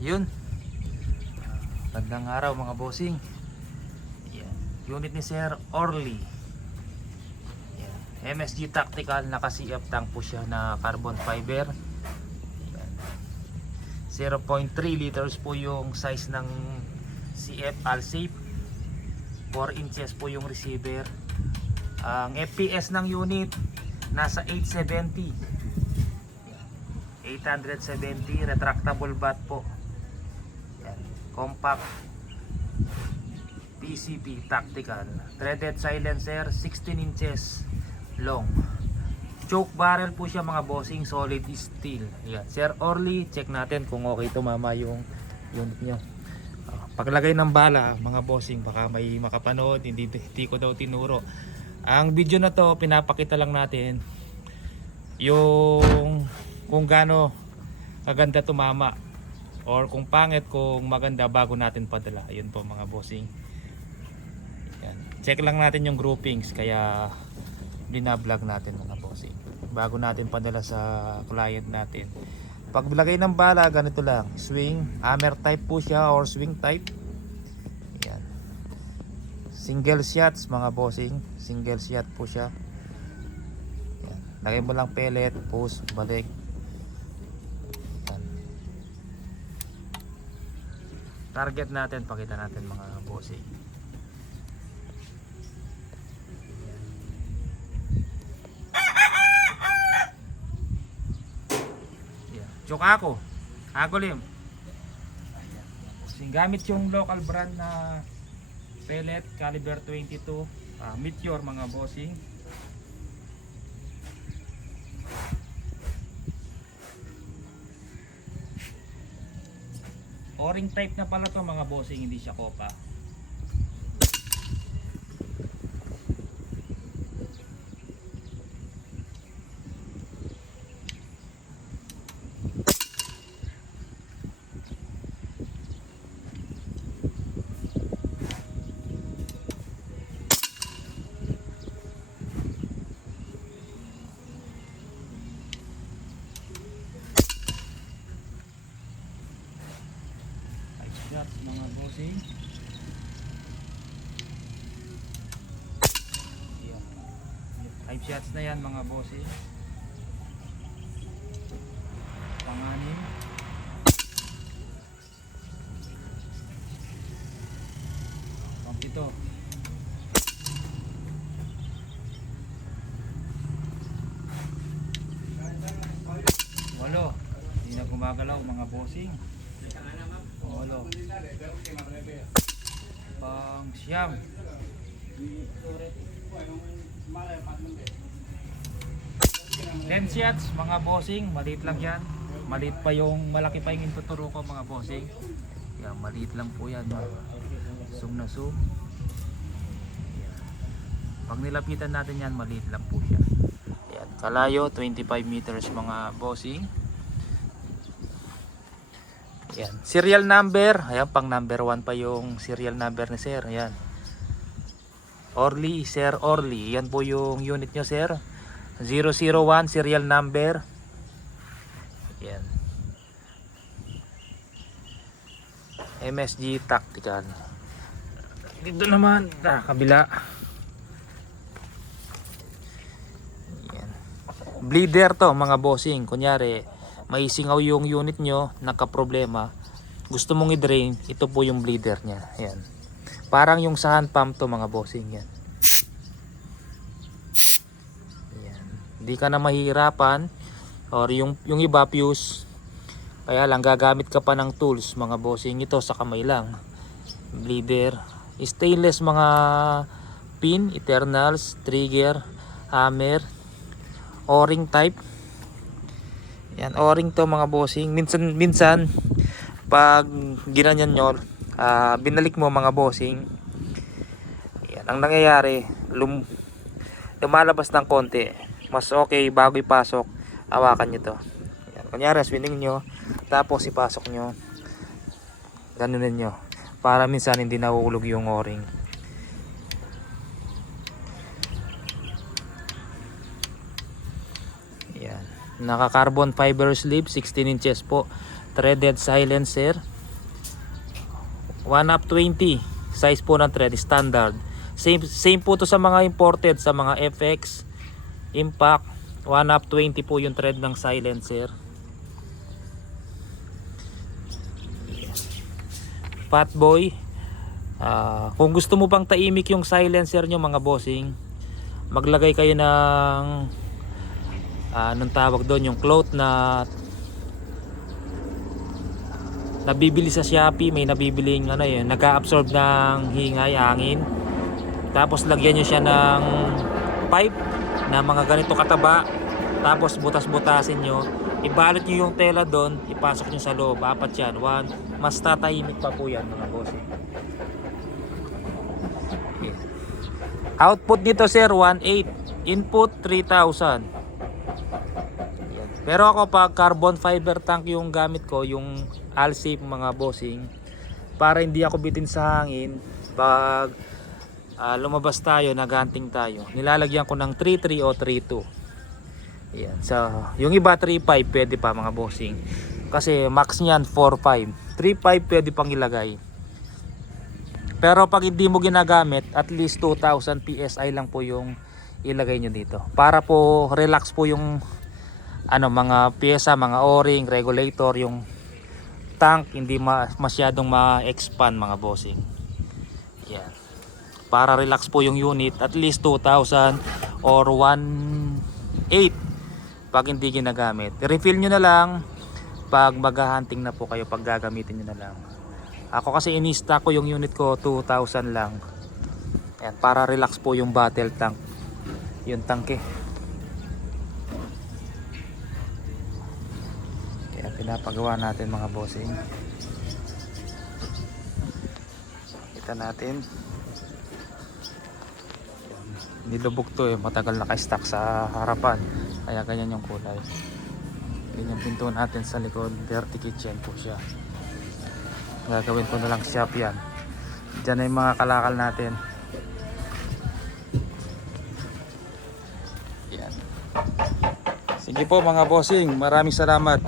Yun. Gandang araw mga bossing. Yan. Unit ni Sir Orly. Yan. MSG Tactical, naka-CF tank po siya na carbon fiber. Yan. 0.3 liters po yung size ng CF Alsafe. 4 inches po yung receiver. Ang FPS ng unit nasa 870. 870 retractable bat po. Yan. Compact PCP tactical. Threaded silencer 16 inches long. Choke barrel po siya mga bossing, solid steel. Yan. Sir Orly, check natin kung okay tumama yung unit nyo. Paglagay ng bala mga bossing, baka may makapanood, hindi ko daw tinuro. Ang video na to, pinapakita lang natin yung kung gaano kaganda tumama or kung pangit, kung maganda bago natin padala. Ayun po mga bossing. Yan. Check lang natin yung groupings, kaya binablog natin mga bossing bago natin padala sa client natin. Paglagay ng bala, ganito lang, swing, hammer type po siya or swing type. Yan. Single shots mga bossing, single shot po siya. Yan. Lagay mo lang pellet, push, balik. Yan. Target natin, pakita natin mga bossing. Joke ako, Agolim. Gamit yung local brand na pellet caliber 22, Meteor mga bossing. O-ring type na pala to mga bossing, hindi siya kopa. Shots mga bossing. Yan. 5 shots na yan mga bossing. Panganin. Pang-pito. Walo. Hindi na gumagalaw mga bossing. Walo. Pang siyam. 10 shots mga bossing, maliit lang yan. Maliit pa yung, malaki pa yung tuturo ko mga bossing. Yan, maliit lang po yan. Zoom na zoom. Yan. Pag nilapitan natin yan, maliit lang po siya. Yan, kalayo 25 meters mga bossing. Yan. Serial number, ayan, pang number 1 pa yung serial number ni Sir. Ayan. Orly, Sir Orly. Yan po yung unit nyo Sir. 001 serial number. Yan. MSG Tactical. Dito naman, kabila. Yan. Bleeder to mga bossing. Kunyari, may singaw yung unit nyo, nagka-problema, gusto mong i-drain, ito po yung bleeder nya. Ayan. Parang yung sa hand pump to mga bossing. Yan. Ayan. Hindi ka na mahihirapan, or yung iba fuse, kaya lang gagamit ka pa ng tools mga bossing. Ito sa kamay lang. Bleeder. Stainless mga pin, eternals, trigger, hammer, o-ring type. Yan, o-ring to mga bossing. Minsan pag ginanyan nyo, binalik mo mga bossing, yan, ang nangyayari, lumalabas ng konti. Mas okay bago ipasok, hawakan nyo to. Yan, kunyari swingin nyo, tapos ipasok nyo, ganunin nyo, para minsan hindi nahuhulog yung o-ring. Yan. Naka carbon fiber sleeve, 16 inches po. threaded silencer. 1 up 20 size po ng thread, standard. Same po to sa mga imported, sa mga FX, Impact. 1 up 20 po yung thread ng silencer. Fatboy. Kung gusto mo pang taimik yung silencer nyo mga bossing, maglagay kayo ng anong tawag doon, yung cloth na nabibili sa Shopee. May nabibiling ano yun, nag-absorb ng hingay, hangin. Tapos lagyan nyo siya ng pipe na mga ganito kataba. Tapos butas-butasin nyo, ibalot nyo yung tela doon, ipasok nyo sa loob. Apat yan, mas tatahimik pa po yan mga bossing. Okay. Output nito sir 1.8, input 3,000. Pero ako pag carbon fiber tank yung gamit ko, yung Alsafe mga bossing, para hindi ako bitin sa hangin pag lumabas tayo, naghunting tayo, nilalagyan ko ng 3.3 o 3.2. Yan. So, yung iba 3.5 pwede pa mga bossing, kasi max niyan 4.5. 3.5 pwede pang ilagay. Pero pag hindi mo ginagamit, at least 2,000 PSI lang po yung ilagay nyo dito, para po relax po yung mga pyesa, mga o-ring, regulator, yung tank hindi masyadong ma-expand mga bossing. Yan. Para relax po yung unit, at least 2,000 or 1.8 pag hindi ginagamit. Refill nyo na lang pag maghahunting na po kayo, pag gagamitin nyo na lang. Ako kasi in-stock ko yung unit ko 2,000 lang. Ayan, para relax po yung battle tank, yung tangke. Kaya pinapagawa natin mga bossing. Kita natin. Nilubog to matagal naka-stock sa harapan, kaya ganyan yung kulay. Ganyan pinto natin sa likod, dirty kitchen po siya. Gagawin ko na lang shop yan. Diyan na yung mga kalakal natin. Yan. Sige po mga bossing, maraming salamat.